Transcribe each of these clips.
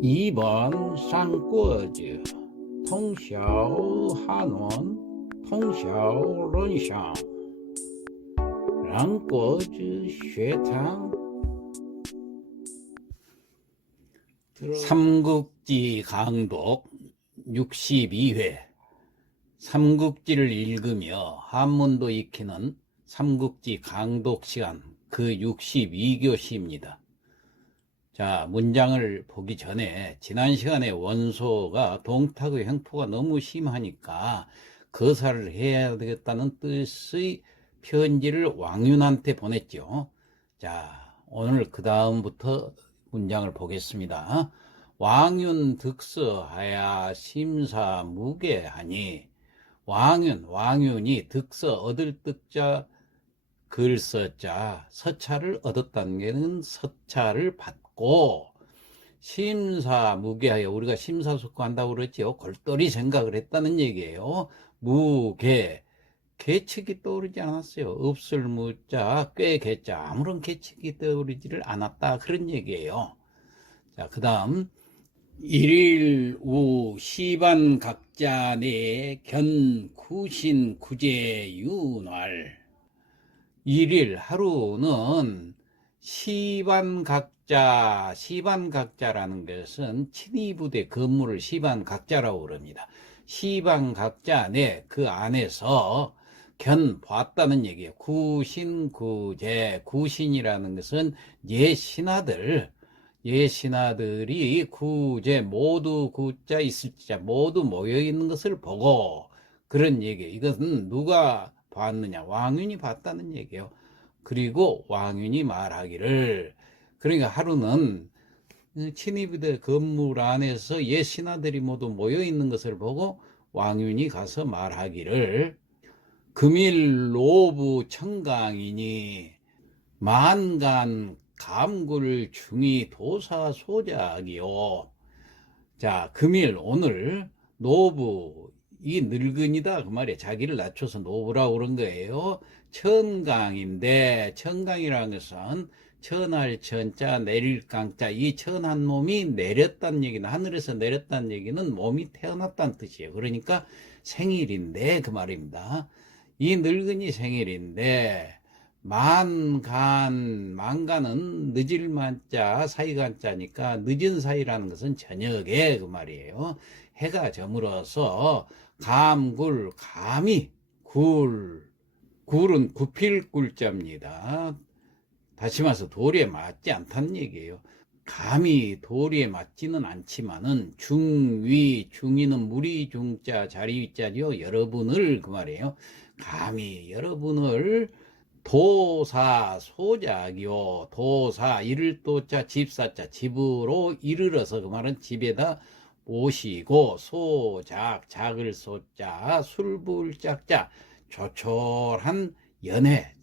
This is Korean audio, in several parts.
2번 三国子通晓汉文通晓论想让国之学堂 삼국지 강독 62회 삼국지를 읽으며 한문도 익히는 삼국지 강독 시간 그 62교시입니다. 자, 문장을 보기 전에 지난 시간에 원소가 동탁의 횡포가 너무 심하니까 거사를 해야 되겠다는 뜻의 편지를 왕윤한테 보냈죠. 자, 오늘 그 다음부터 문장을 보겠습니다. 왕윤 득서하야 심사무게하니 왕윤이 득서 얻을 뜻자 글서자 서차를 얻었다는 게는 서차를 받고 심사무게하여 우리가 심사숙고한다고 그랬죠. 골똘히 생각을 했다는 얘기예요. 무게 계측이 떠오르지 않았어요. 없을 무자 꽤 개자 아무런 계측이 떠오르지를 않았다 그런 얘기예요. 자, 그 다음 일일 우 시반 각자 내 견 구신 구제 윤활 일일 하루는 시반각자라는 것은 친위부대 근무를 시반각자라고 그럽니다. 시반각자 내 그 안에서 견봤다는 얘기예요. 구신구제 구신이라는 것은 예신하들이 구제 모두 구자 있을지자 모두 모여있는 것을 보고 그런 얘기예요. 이것은 누가 봤느냐? 왕윤이 봤다는 얘기예요. 그리고 왕윤이 말하기를 그러니까 하루는 친위부대 건물 안에서 예신하들이 모두 모여있는 것을 보고 왕윤이 가서 말하기를 금일 노부 청강이니 만간 감굴 중이 도사 소작이요. 자, 금일 오늘 노부 이 늙은이다 그 말이에요. 자기를 낮춰서 노부라고 그런 거예요. 천강인데 천강이라는 것은 천할 천자 내릴 강자 이 천한 몸이 내렸다는 얘기는 하늘에서 내렸다는 얘기는 몸이 태어났다는 뜻이에요. 그러니까 생일인데 그 말입니다. 이 늙은이 생일인데 만간은 늦을 만자 사이간자니까 늦은 사이라는 것은 저녁에 그 말이에요. 해가 저물어서 감이 굴은 구필 굴자입니다. 다시 말해서 도리에 맞지 않다는 얘기예요. 감이 도리에 맞지는 않지만은 중위는 무리 중자 자리 위자죠. 여러분을 그 말이에요. 감히 여러분을 도사 소작이요. 도사 이를 도자 집사자 집으로 이르러서 그 말은 집에다 모시고 소작 작을 소자 술불짝자 조촐한 연애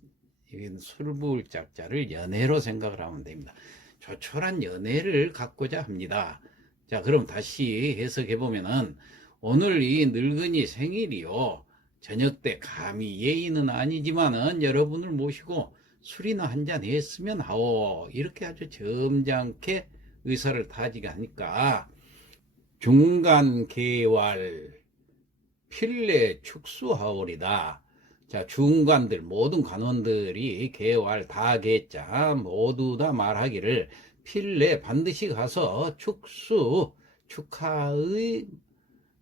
술불짝자를 연애로 생각을 하면 됩니다. 조촐한 연애를 갖고자 합니다. 자, 그럼 다시 해석해 보면은 오늘 이 늙은이 생일이요. 저녁 때 감히 예의는 아니지만은 여러분을 모시고 술이나 한잔 했으면 하오. 이렇게 아주 점잖게 의사를 다지하니까 중간 계활 필례 축수하오리다. 자, 중관들 모든 관원들이 계활 다 계자 모두 다 말하기를 필례 반드시 가서 축하의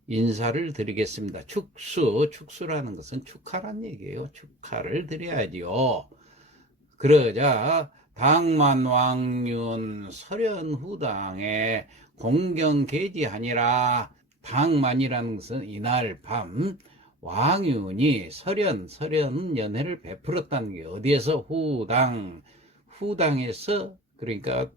인사를 드리겠습니다. 축수라는 것은 축하란 얘기예요. 축하를 드려야지요. 그러자 당만왕윤 설현후당에 공경계지하니라. 당만이라는 것은 이날 밤 왕윤이 설현은 연회를 베풀었다는 게 어디에서 후당에서 그러니까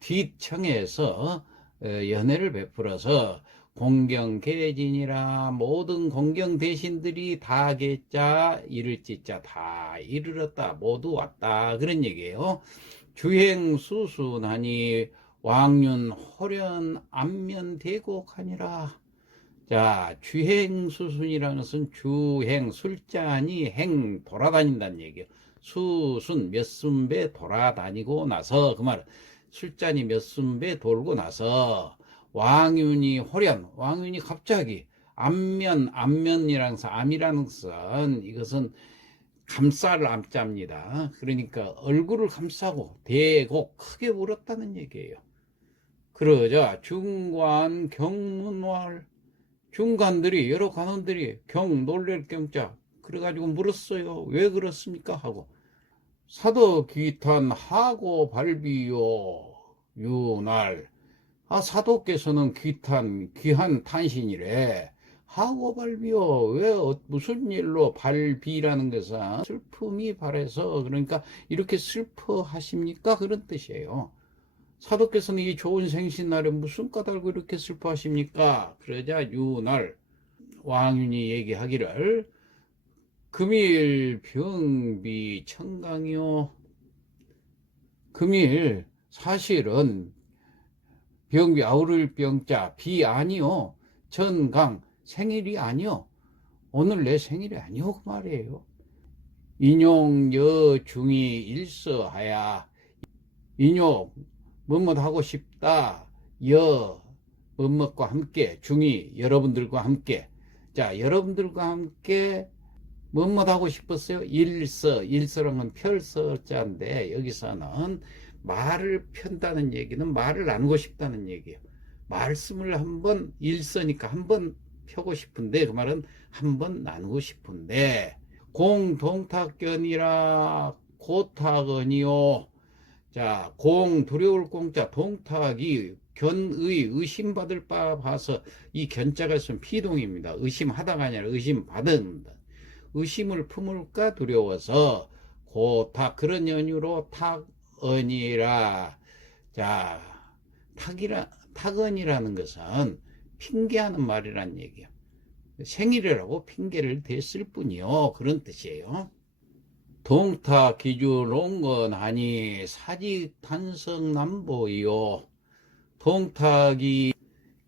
뒷청에서 연회를 베풀어서 공경계진이라 모든 공경대신들이 다 계자 이를지자 다 이르렀다 모두 왔다 그런 얘기예요. 주행수순하니 왕윤 호련 안면대곡하니라. 자, 주행수순이라는 것은 주행 술잔이 행 돌아다닌다는 얘기예요. 수순 몇 순배 돌아다니고 나서 그 말은 술잔이 몇 순배 돌고 나서 왕윤이 호련, 왕윤이 갑자기 안면이라는 것은, 암이라는 것은 이것은 감쌀 암자입니다. 그러니까 얼굴을 감싸고 대고 크게 울었다는 얘기예요. 그러자 중관 경문활, 중관들이, 여러 관원들이 놀랄 경자 그래가지고 물었어요. 왜 그렇습니까? 하고, 사도 귀탄 하고 발비요 유날. 사도께서는 귀한 탄신이래. 하고 발비요. 왜, 무슨 일로 발비라는 것은 슬픔이 발해서, 그러니까 이렇게 슬퍼하십니까? 그런 뜻이에요. 사도께서는 이 좋은 생신날에 무슨 까닭으로 이렇게 슬퍼하십니까? 그러자 유날, 왕윤이 얘기하기를, 금일 병비 청강이요. 금일 사실은 병비 아우를 병자 비 아니요. 전강 생일이 아니요. 오늘 내 생일이 아니요. 그 말이에요. 인용 여중이 일서하야. 인용 뭐뭐 하고 싶다. 뭐뭐과 함께, 중이 여러분들과 함께. 자, 여러분들과 함께 뭐뭐 하고 싶었어요? 일서랑은 펼서자인데, 여기서는 말을 편다는 얘기는 말을 나누고 싶다는 얘기예요. 말씀을 한번, 일서니까 한번 펴고 싶은데, 그 말은 한번 나누고 싶은데, 공동탁견이라 고탁언이요. 자, 두려울 공자, 동탁이 견의, 의심받을 바 봐서, 이 견자가 있으면 피동입니다. 의심하다가 아니라 의심받은, 의심을 품을까 두려워서 고탁, 그런 연유로 탁언이라. 자, 탁언이라는 것은 핑계하는 말이란 얘기예요. 생일이라고 핑계를 댔을 뿐이요. 그런 뜻이에요. 동탁 기주 롱건하니 사직 탄성 남보이요. 동탁이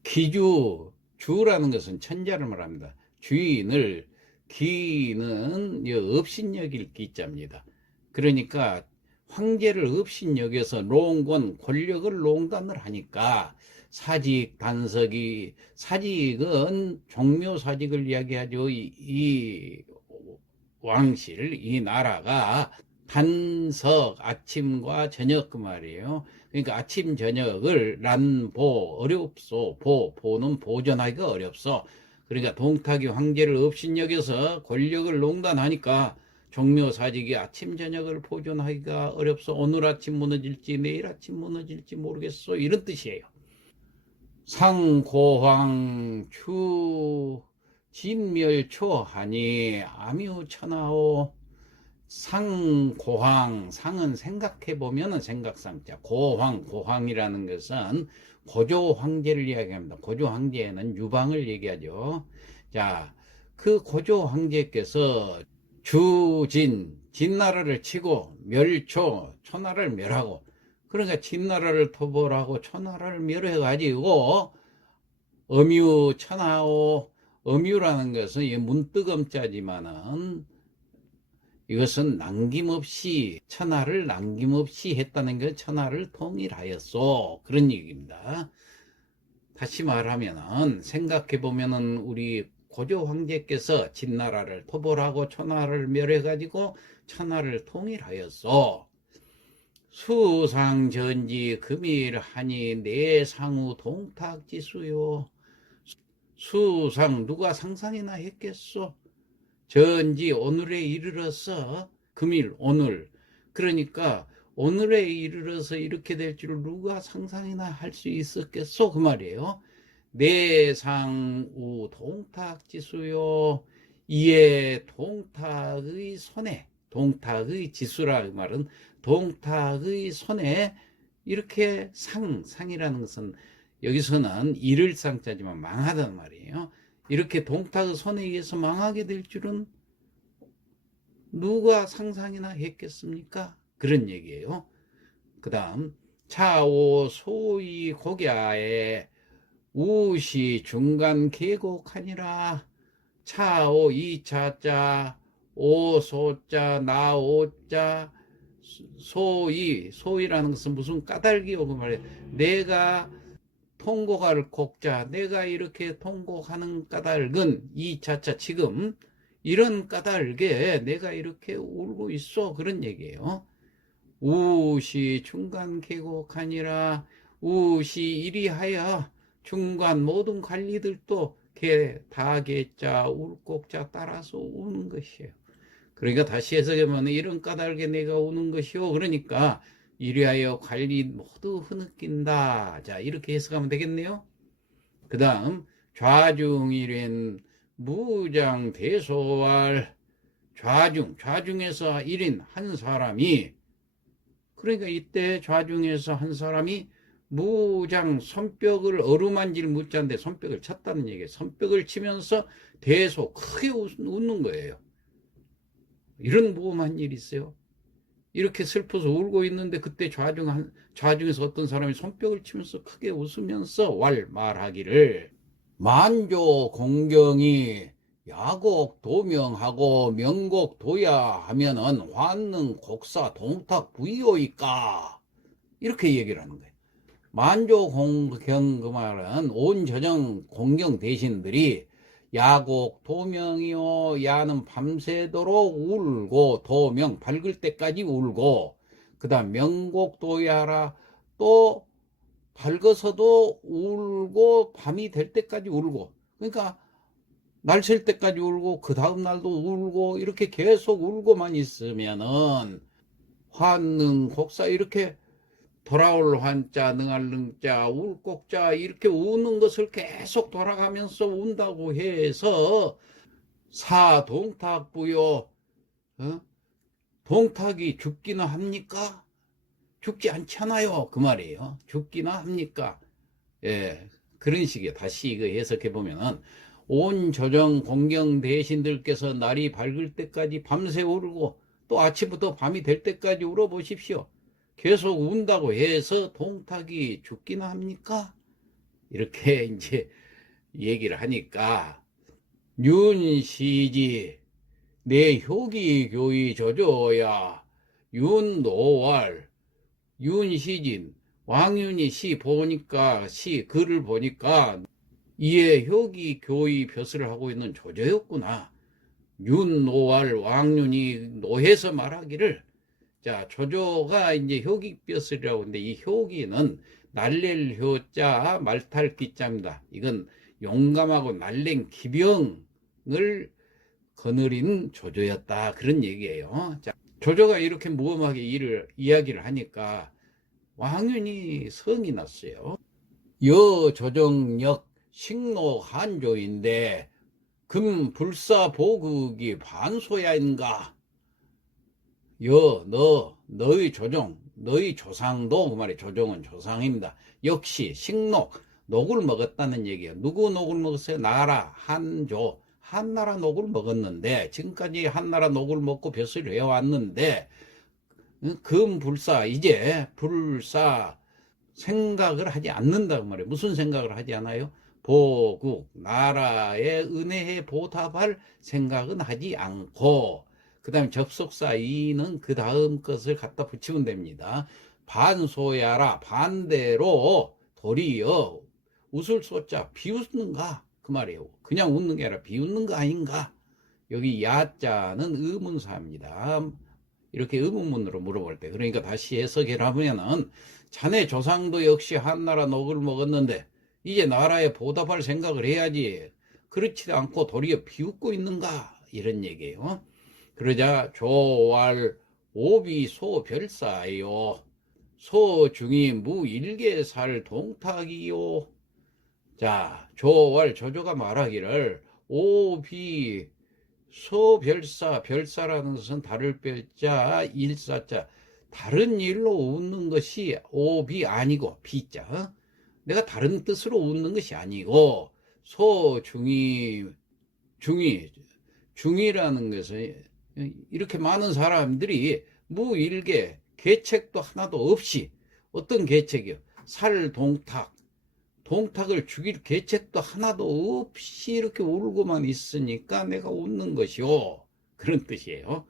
기주, 주라는 것은 천자를 말합니다. 주인을, 기는 업신여길 기자입니다. 그러니까 황제를 업신여겨서 롱건, 권력을 롱단을 하니까 사직 단석이, 사직은 종묘사직을 이야기하죠. 이 왕실, 이 나라가 단석, 아침과 저녁 그 말이에요. 그러니까 아침 저녁을 란보, 어렵소. 보는 보존하기가 어렵소. 그러니까 동탁이 황제를 업신여겨서 권력을 농단하니까 종묘사직이 아침 저녁을 보존하기가 어렵소. 오늘 아침 무너질지 내일 아침 무너질지 모르겠소. 이런 뜻이에요. 상고황 추 진멸초하니 암유천하오. 상고황, 상은 생각해보면 생각상자, 고황이라는 것은 고조 황제를 이야기합니다. 고조 황제는 유방을 얘기하죠. 자, 그 고조 황제께서 진나라를 치고 초나라를 멸하고, 그러니까 진나라를 토벌하고 초나라를 멸해가지고 엄유천하오. 엄유라는 것은 문득엄자지만은 이것은 남김없이, 천하를 남김없이 했다는 게 천하를 통일하였소. 그런 얘기입니다. 다시 말하면은, 생각해보면은, 우리 고조 황제께서 진나라를 토벌하고 천하를 멸해가지고 천하를 통일하였소. 수상전지 금일하니 내상우 동탁지수요. 수상, 누가 상상이나 했겠소? 전지, 오늘에 이르러서, 금일, 오늘. 그러니까 오늘에 이르러서 이렇게 될 줄 누가 상상이나 할 수 있었겠소? 그 말이에요. 내상우 동탁지수요. 이에 동탁의 손에, 동탁의 지수라 그 말은 동탁의 손에, 이렇게 상이라는 것은 여기서는 이를 상자지만 망하단 말이에요. 이렇게 동탁의 손에 의해서 망하게 될 줄은 누가 상상이나 했겠습니까? 그런 얘기예요. 그 다음, 차오 소위 고갸에 우시 중간 계곡하니라. 차오 이 차자, 오 소자, 나 오자, 소위라는 것은 무슨 까닭이요 그 말이에요. 내가 통곡할 곡자, 내가 이렇게 통곡하는 까닭은 이 자차 지금 이런 까닭에 내가 이렇게 울고 있어, 그런 얘기예요. 우시 중간 계곡하니라. 우시 이리하여 중간 모든 관리들도 다 개자 울곡자 따라서 우는 것이에요. 그러니까 다시 해석해보면 이런 까닭에 내가 우는 것이요, 그러니까 이리하여 관리 모두 흐느낀다. 자, 이렇게 해석하면 되겠네요. 그 다음 좌중일인 무장대소할. 좌중에서 1인 한 사람이, 그러니까 이때 좌중에서 한 사람이 무장, 손뼉을 어루만질 무자인데 손뼉을 쳤다는 얘기예요. 손뼉을 치면서 대소 크게 웃는 거예요. 이런 모험한 일이 있어요. 이렇게 슬퍼서 울고 있는데 그때 좌중에서 어떤 사람이 손뼉을 치면서 크게 웃으면서 말하기를, 만조 공경이 야곡 도명하고 명곡 도야 하면은 환능 곡사 동탁 부이오이까, 이렇게 얘기를 하는 거예요. 만조 공경, 그 말은 온 저정 공경 대신들이 야곡 도명이요, 야는 밤새도록 울고, 도명 밝을 때까지 울고, 그 다음 명곡 도야라, 또 밝아서도 울고 밤이 될 때까지 울고, 그러니까 날 셀 때까지 울고 그 다음 날도 울고 이렇게 계속 울고만 있으면은 환능 곡사, 이렇게 돌아올 환자 능할 능자 울곡자 이렇게 우는 것을 계속 돌아가면서 운다고 해서 사동탁부요, 동탁이 죽기는 합니까? 죽지 않잖아요, 그 말이에요. 죽기나 합니까? 예, 그런 식이에요. 다시 이거 해석해 보면은 온 조정 공경 대신들께서 날이 밝을 때까지 밤새 울고 또 아침부터 밤이 될 때까지 울어 보십시오. 계속 운다고 해서 동탁이 죽기나 합니까? 이렇게 이제 얘기를 하니까, 윤시지 내 효기 교의 조조야 윤노월. 윤시진, 왕윤이 글을 보니까 이에 효기 교의 벼슬을 하고 있는 조조였구나. 윤노월, 왕윤이 노해서 말하기를, 자, 조조가 이제 효기뼈슬이라고 하는데 이 효기는 날랠 효자 말탈 기자입니다. 이건 용감하고 날랜 기병을 거느린 조조였다, 그런 얘기예요. 자, 조조가 이렇게 무엄하게 이야기를 하니까 왕윤이 성이 났어요. 여조정역 식로 한조인데 금 불사 보극이 반소야인가. 너의 조정, 너의 조상도, 그 말이 조정은 조상입니다. 역시 식록, 녹을 먹었다는 얘기예요. 누구 녹을 먹었어요? 나라, 한조, 한나라 녹을 먹었는데, 지금까지 한나라 녹을 먹고 벼슬을 해왔는데, 금불사, 이제 불사 생각을 하지 않는다고 말이에요. 무슨 생각을 하지 않아요? 보국, 나라의 은혜에 보답할 생각은 하지 않고, 그 다음에 접속사 이는 그 다음 것을 갖다 붙이면 됩니다. 반소야라, 반대로 도리어 웃을 소자 비웃는가, 그 말이에요. 그냥 웃는 게 아니라 비웃는 거 아닌가. 여기 야자는 의문사입니다. 이렇게 의문문으로 물어볼 때, 그러니까 다시 해석을 하면은 자네 조상도 역시 한나라 녹을 먹었는데 이제 나라에 보답할 생각을 해야지, 그렇지 않고 도리어 비웃고 있는가, 이런 얘기예요. 그러자 조왈 오비소 별사요 소중이 무일개살 동탁이요. 자, 조왈 조조가 말하기를 오비 소별사, 별사라는 것은 다를 별자 일사자, 다른 일로 웃는 것이 오비 아니고 비자, 내가 다른 뜻으로 웃는 것이 아니고, 중이라는 것은 이렇게 많은 사람들이 무일개, 계책도 하나도 없이, 어떤 계책이요? 동탁을 죽일 계책도 하나도 없이 이렇게 울고만 있으니까 내가 웃는 것이요, 그런 뜻이에요.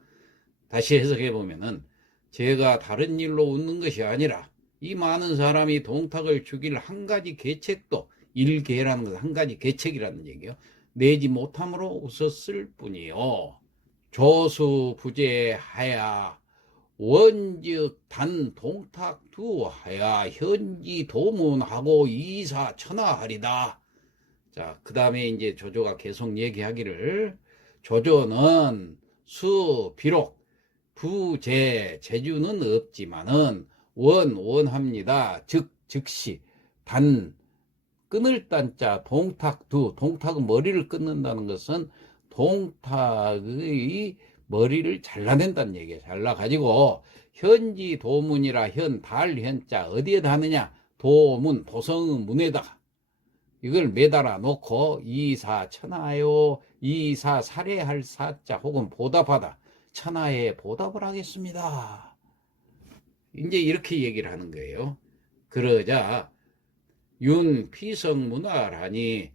다시 해석해 보면은 제가 다른 일로 웃는 것이 아니라 이 많은 사람이 동탁을 죽일 한 가지 계책도, 일계라는 것은 한 가지 계책이라는 얘기요, 내지 못함으로 웃었을 뿐이요. 조수부재하야 원즉 단 동탁두하야 현지 도문하고 이사천하하리다. 자, 그 다음에 이제 조조가 계속 얘기하기를, 조조는 비록 부재 재주는 없지만은 원합니다. 즉시 단 끊을 단자 동탁은 머리를 끊는다는 것은 동탁의 머리를 잘라낸다는 얘기예요. 잘라가지고 현지 도문이라 달 현자 어디에다 하느냐, 도성은 문에다가 이걸 매달아 놓고 이사천하요, 살해할 사자 혹은 보답하다, 천하에 보답을 하겠습니다. 이제 이렇게 얘기를 하는 거예요. 그러자 피성문화라니,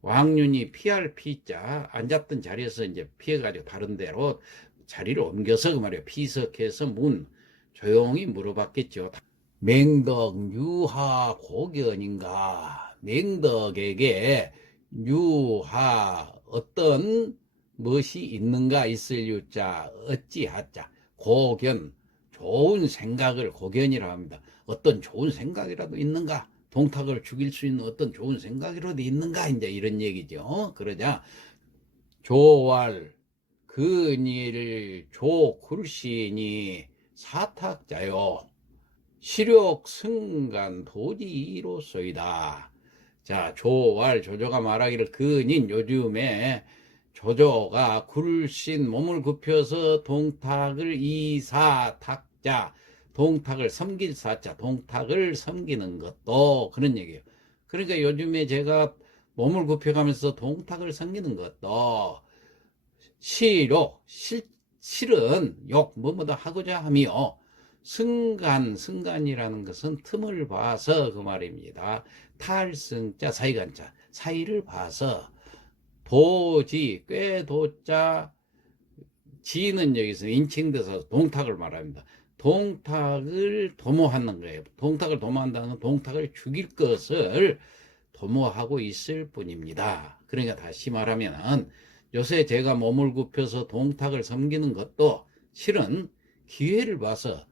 왕윤이 피할 피자, 앉았던 자리에서 이제 피해가지고 다른 데로 자리를 옮겨서 그 말이에요. 피석해서 조용히 물어봤겠죠. 맹덕 유하 고견인가? 맹덕에게 유하 어떤 무엇이 있는가, 있을 유자 어찌하자, 고견 좋은 생각을 고견이라 합니다. 어떤 좋은 생각이라도 있는가, 동탁을 죽일 수 있는 어떤 좋은 생각이라도 있는가, 이제 이런 얘기죠. 그러자 조왈 근일 조굴신이 사탁자요 시력 승간 도지로소이다. 자, 조조가 말하기를, 근인 요즘에 조조가 굴신 몸을 굽혀서 동탁을 이사탁자, 동탁을 섬길 사자, 동탁을 섬기는 것도 그런 얘기예요. 그러니까 요즘에 제가 몸을 굽혀가면서 동탁을 섬기는 것도 실은 뭐뭐다 하고자 하며, 승간이라는 것은 틈을 봐서 그 말입니다. 탈승자 사이간자 사이를 봐서, 도지 꾀도자 지는 여기서 인칭돼서 동탁을 말합니다. 동탁을 도모하는 거예요. 동탁을 도모한다는 건 동탁을 죽일 것을 도모하고 있을 뿐입니다. 그러니까 다시 말하면 요새 제가 몸을 굽혀서 동탁을 섬기는 것도 실은 기회를 봐서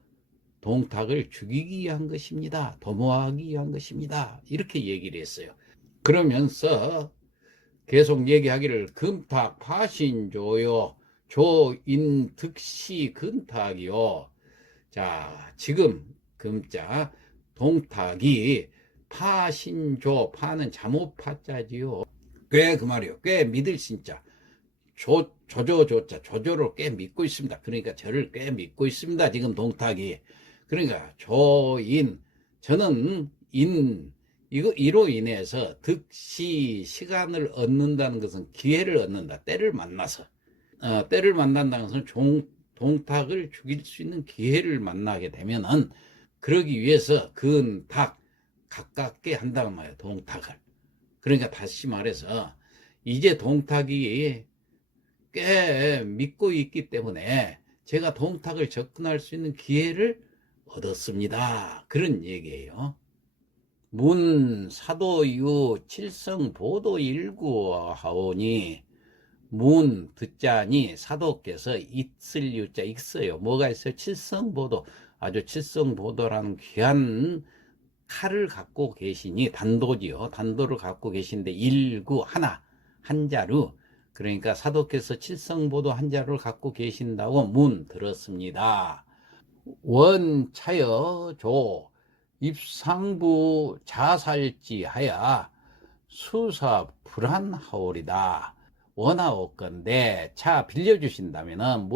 동탁을 죽이기 위한 것입니다. 도모하기 위한 것입니다. 이렇게 얘기를 했어요. 그러면서 계속 얘기하기를, 금탁 파신조요 조인득시 금탁이요. 자, 지금 금자 동탁이 파신조, 파는 잠옷파자지요. 꽤 그 말이요. 꽤 믿을 신자. 조조조자, 조조를 꽤 믿고 있습니다. 그러니까 저를 꽤 믿고 있습니다. 지금 동탁이. 그러니까 저는 이로 인해서 시간을 얻는다는 것은 기회를 얻는다. 때를 만나서. 때를 만난다는 것은 동탁을 죽일 수 있는 기회를 만나게 되면은, 그러기 위해서 근탁 가깝게 한다는 말이에요. 동탁을. 그러니까 다시 말해서 이제 동탁이 꽤 믿고 있기 때문에 제가 동탁을 접근할 수 있는 기회를 얻었습니다. 그런 얘기예요. 사도유 칠성보도 일구하오니, 듣자니 사도께서 있을 유자 있어요. 뭐가 있어요? 칠성보도, 아주 칠성보도라는 귀한 칼을 갖고 계시니, 단도지요. 단도를 갖고 계신데, 한자루. 그러니까 사도께서 칠성보도 한자루를 갖고 계신다고 들었습니다. 원차여 입상부 자살지하야 수사 불안하오리다. 원하옵건데, 차 빌려주신다면은,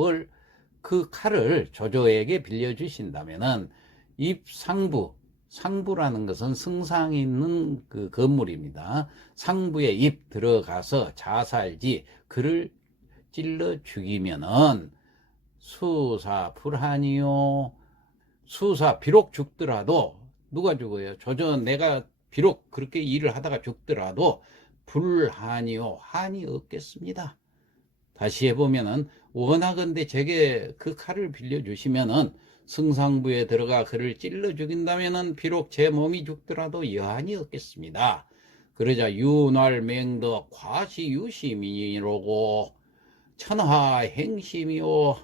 그 칼을 조조에게 빌려주신다면은, 상부라는 것은 승상이 있는 그 건물입니다. 상부에 입 들어가서 자살지, 그를 찔러 죽이면은 수사 불한이요. 비록 죽더라도, 누가 죽어요? 내가 비록 그렇게 일을 하다가 죽더라도 불한이요, 한이 없겠습니다. 다시 해보면은 원하건대 제게 그 칼을 빌려주시면은 승상부에 들어가 그를 찔러 죽인다면은 비록 제 몸이 죽더라도 여한이 없겠습니다. 그러자 윤활맹덕 과시유시민이로고 천하행심이요.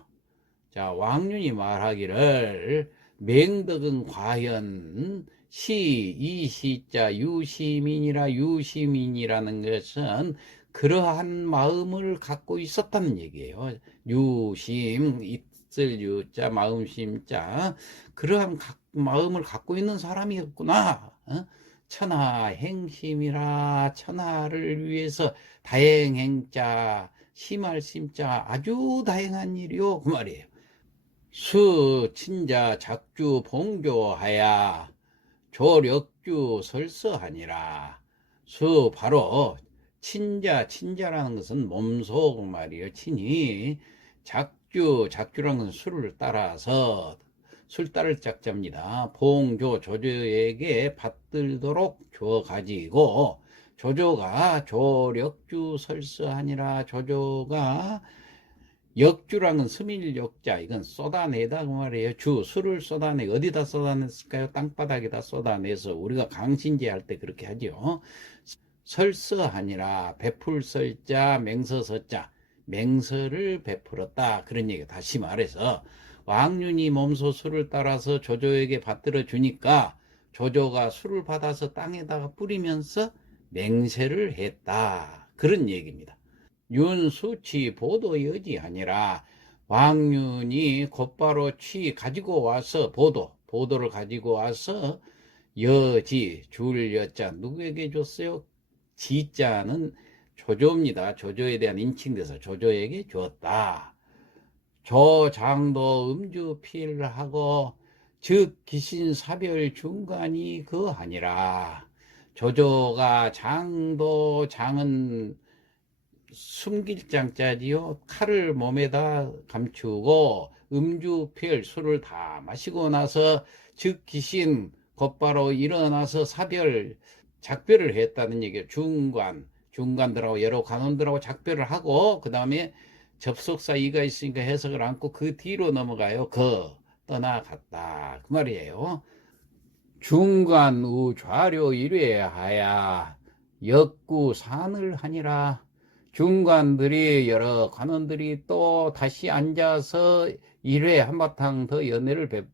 자, 왕윤이 말하기를 맹덕은 과연 이시자 유시민이라, 유시민이라는 것은 그러한 마음을 갖고 있었다는 얘기예요. 유심, 있을 유자, 마음심자, 그러한 마음을 갖고 있는 사람이었구나. 천하행심이라, 천하를 위해서 다행행자, 심할 심자, 아주 다행한 일이요, 그 말이에요. 수 친자 작주 봉교하야 조력주 설서하니라. 수 바로 친자라는 것은 몸속 말이에요. 친이 작주라는 것은 술을 따라서 술 따를 짝자입니다. 봉조 조조에게 받들도록 줘 가지고 조조가 조력주 설서하니라. 조조가 역주랑은 스밀역자, 이건 쏟아내다 그 말이에요. 술을 쏟아내, 어디다 쏟아냈을까요? 땅바닥에다 쏟아내서 우리가 강신제할 때 그렇게 하죠. 설서하니라, 베풀설자, 맹서서자, 맹서를 베풀었다, 그런 얘기. 다시 말해서 왕윤이 몸소 술을 따라서 조조에게 받들어 주니까 조조가 술을 받아서 땅에다가 뿌리면서 맹세를 했다, 그런 얘기입니다. 윤수치 보도여지 아니라 왕윤이 곧바로 가지고 와서 보도를 가지고 와서 여지, 줄 여자 누구에게 줬어요? 지자는 조조입니다. 조조에 대한 인칭돼서 조조에게 줬다. 조장도 음주필하고 즉 기신사별 중간이 그 아니라. 조조가 장은 숨길 장자지요. 칼을 몸에다 감추고 음주필, 술을 다 마시고 나서 즉 귀신 곧바로 일어나서 작별을 했다는 얘기예요. 중관들하고 여러 관원들하고 작별을 하고 그 다음에 접속사 이가 있으니까 해석을 않고 그 뒤로 넘어가요. 떠나갔다, 그 말이에요. 중관 우 좌료 일회하야 역구 산을 하니라. 중관들이, 여러 관원들이 또 다시 앉아서 1회 한바탕 더 연애를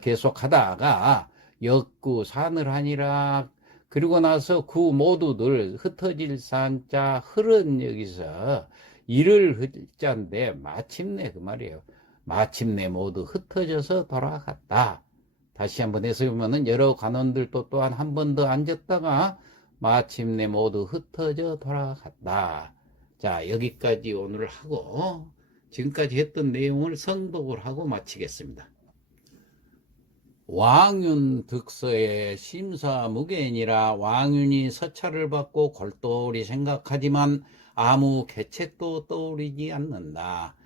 계속하다가 역구 산을 하니라. 그리고 나서 구 모두들, 흩어질 산자, 흐른 여기서 이를 흩자인데 마침내, 그 말이에요. 마침내 모두 흩어져서 돌아갔다. 다시 한번 해석하면은 여러 관원들도 또한 한 번 더 앉았다가 마침내 모두 흩어져 돌아갔다. 자, 여기까지 오늘 하고 지금까지 했던 내용을 성독을 하고 마치겠습니다. 왕윤 득서의 심사무개니라. 왕윤이 서찰을 받고 골똘히 생각하지만 아무 계책도 떠오르지 않는다.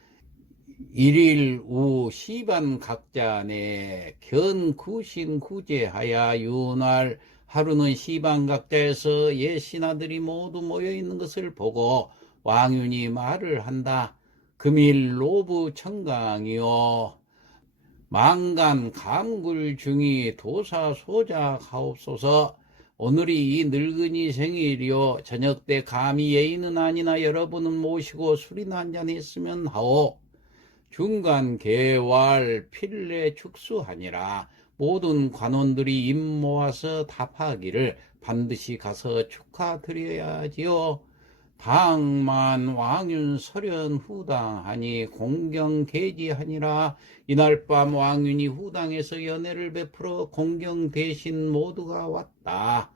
일일 우 시반 각자내 견구신 구제하야 윤활. 하루는 시방각자에서 옛 신하들이 모두 모여있는 것을 보고 왕윤이 말을 한다. 금일 노부 청강이요 망간 감굴 중이 도사 소자 하옵소서. 오늘이 이 늙은이 생일이요 저녁 때 감히 예의는 아니나 여러분은 모시고 술이나 한잔 했으면 하오. 중간 개왈 필례 축수하니라. 모든 관원들이 입 모아서 답하기를 반드시 가서 축하드려야지요. 당만 왕윤 설현 후당하니 공경대지하니라. 이날 밤 왕윤이 후당에서 연회를 베풀어 공경 대신 모두가 왔다.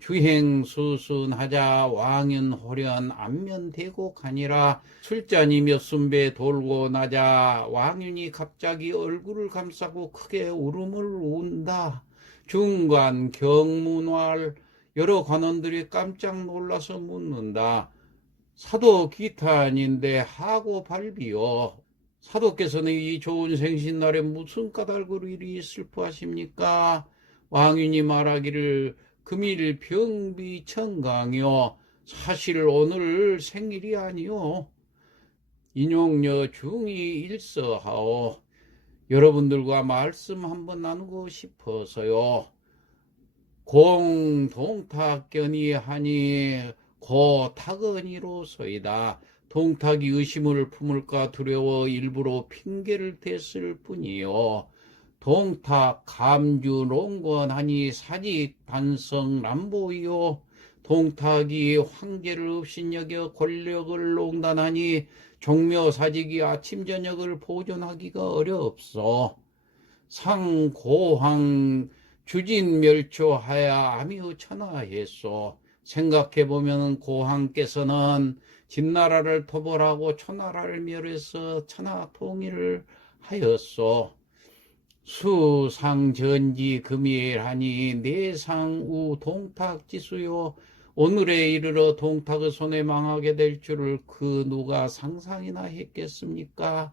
주행수순하자 왕윤 호련 안면대곡하니라. 술잔이 몇 순배 돌고 나자 왕윤이 갑자기 얼굴을 감싸고 크게 울음을 운다. 중관 경문활. 여러 관원들이 깜짝 놀라서 묻는다. 사도 기탄인데 하고 발비요. 사도께서는 이 좋은 생신날에 무슨 까닭으로 이리 슬퍼하십니까? 왕윤이 말하기를 금일 병비 청강이요 사실 오늘 생일이 아니요 인용여 중이 일서하오. 여러분들과 말씀 한번 나누고 싶어서요. 공동탁견이 하니 고탁언이로소이다. 동탁이 의심을 품을까 두려워 일부러 핑계를 댔을 뿐이요. 동탁 감주론권하니 사직 단성 남보이요. 동탁이 황제를 업신여겨 권력을 농단하니 종묘사직이 아침 저녁을 보존하기가 어렵소. 상고황 주진멸초하야 아미의 천하했소. 생각해보면 고황께서는 진나라를 토벌하고 초나라를 멸해서 천하 통일을 하였소. 수상전지 금일하니 내상우 동탁지수요. 오늘에 이르러 동탁의 손에 망하게 될 줄을 그 누가 상상이나 했겠습니까?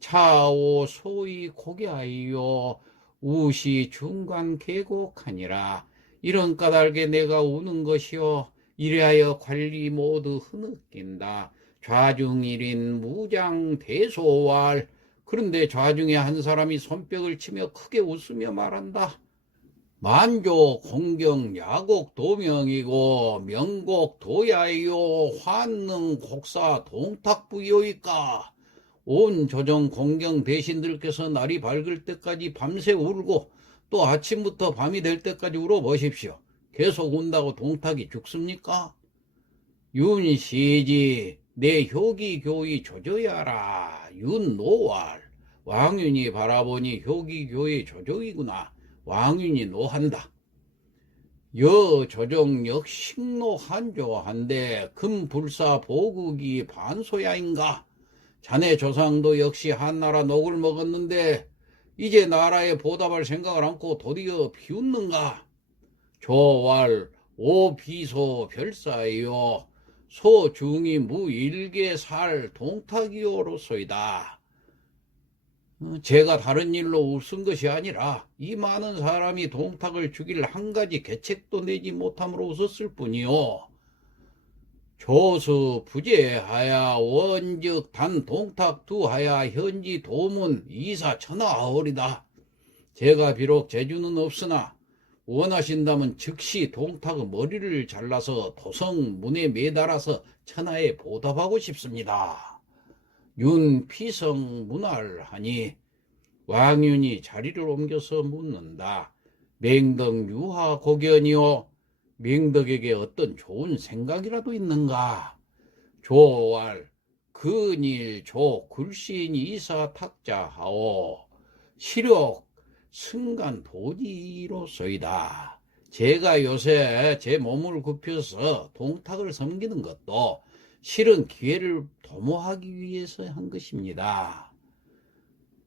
차오 소위 고개하이요. 우시 중간 계곡하니라. 이런 까닭에 내가 우는 것이요. 이래하여 관리 모두 흐느낀다. 좌중일인 무장 대소왈. 그런데 좌중에 한 사람이 손뼉을 치며 크게 웃으며 말한다. 만조 공경 야곡 도명이고 명곡 도야이요 환능 곡사 동탁부요이까. 온 조정 공경 대신들께서 날이 밝을 때까지 밤새 울고 또 아침부터 밤이 될 때까지 울어보십시오. 계속 운다고 동탁이 죽습니까? 윤시지 내 효기 교의 조조야라. 윤노왈. 왕윤이 바라보니 효기 교의 조조이구나. 왕윤이 노한다. 여조정역 식노 한조한데 금불사 보국이 반소야인가. 자네 조상도 역시 한나라 녹을 먹었는데 이제 나라에 보답할 생각을 않고 도리어 비웃는가. 조왈 오비소 별사이요. 소중이 무일개 살 동탁이요로소이다. 제가 다른 일로 웃은 것이 아니라 이 많은 사람이 동탁을 죽일 한 가지 계책도 내지 못함으로 웃었을 뿐이요. 조수 부재하야 원즉 단 동탁 두하야 현지 도문 이사 천하하오리다. 제가 비록 재주는 없으나 원하신다면 즉시 동탁의 머리를 잘라서 도성 문에 매달아서 천하에 보답하고 싶습니다. 윤피성 문활하니. 왕윤이 자리를 옮겨서 묻는다. 맹덕 유하 고견이요. 맹덕에게 어떤 좋은 생각이라도 있는가. 조왈 근일 조 굴신 이사 탁자하오. 시력 승간 도지로소이다. 제가 요새 제 몸을 굽혀서 동탁을 섬기는 것도 실은 기회를 도모하기 위해서 한 것입니다.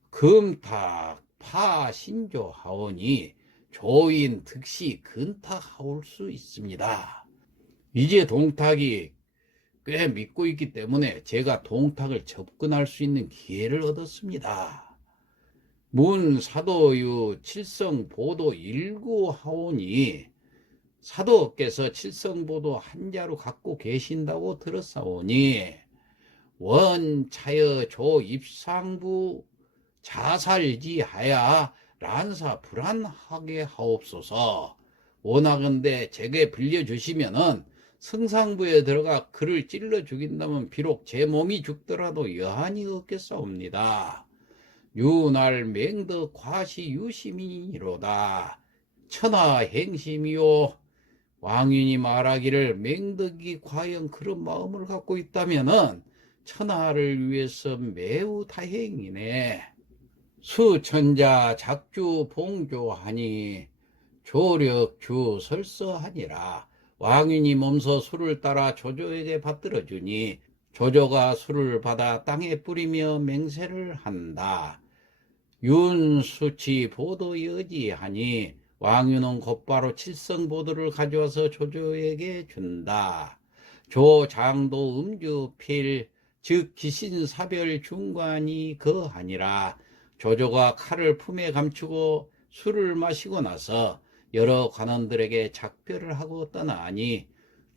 금탁 파신조하오니 조인 득시 근탁하올 수 있습니다. 이제 동탁이 꽤 믿고 있기 때문에 제가 동탁을 접근할 수 있는 기회를 얻었습니다. 문 사도유 칠성보도 일구하오니 사도께서 칠성보도 한자로 갖고 계신다고 들었사오니 원차여 조 입상부 자살지하야 란사 불안하게 하옵소서. 원하건대 제게 빌려주시면은 승상부에 들어가 그를 찔러 죽인다면 비록 제 몸이 죽더라도 여한이 없겠사옵니다. 유날 맹덕 과시 유심이로다. 천하 행심이요. 왕윤이 말하기를 맹덕이 과연 그런 마음을 갖고 있다면은 천하를 위해서 매우 다행이네. 수천자 작주 봉조하니 조력주 설서하니라. 왕윤이 몸소 술을 따라 조조에게 받들어주니 조조가 술을 받아 땅에 뿌리며 맹세를 한다. 윤수치 보도여지하니 왕윤은 곧바로 칠성보도를 가져와서 조조에게 준다. 조장도 음주필 즉 기신사별 중관이 거하니라. 조조가 칼을 품에 감추고 술을 마시고 나서 여러 관원들에게 작별을 하고 떠나니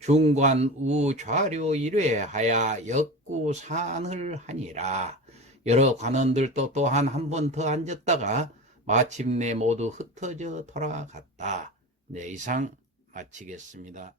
중관 우 좌료 일회하야 역구산을 하니라. 여러 관원들도 또한 한 번 더 앉았다가 마침내 모두 흩어져 돌아갔다. 네, 이상 마치겠습니다.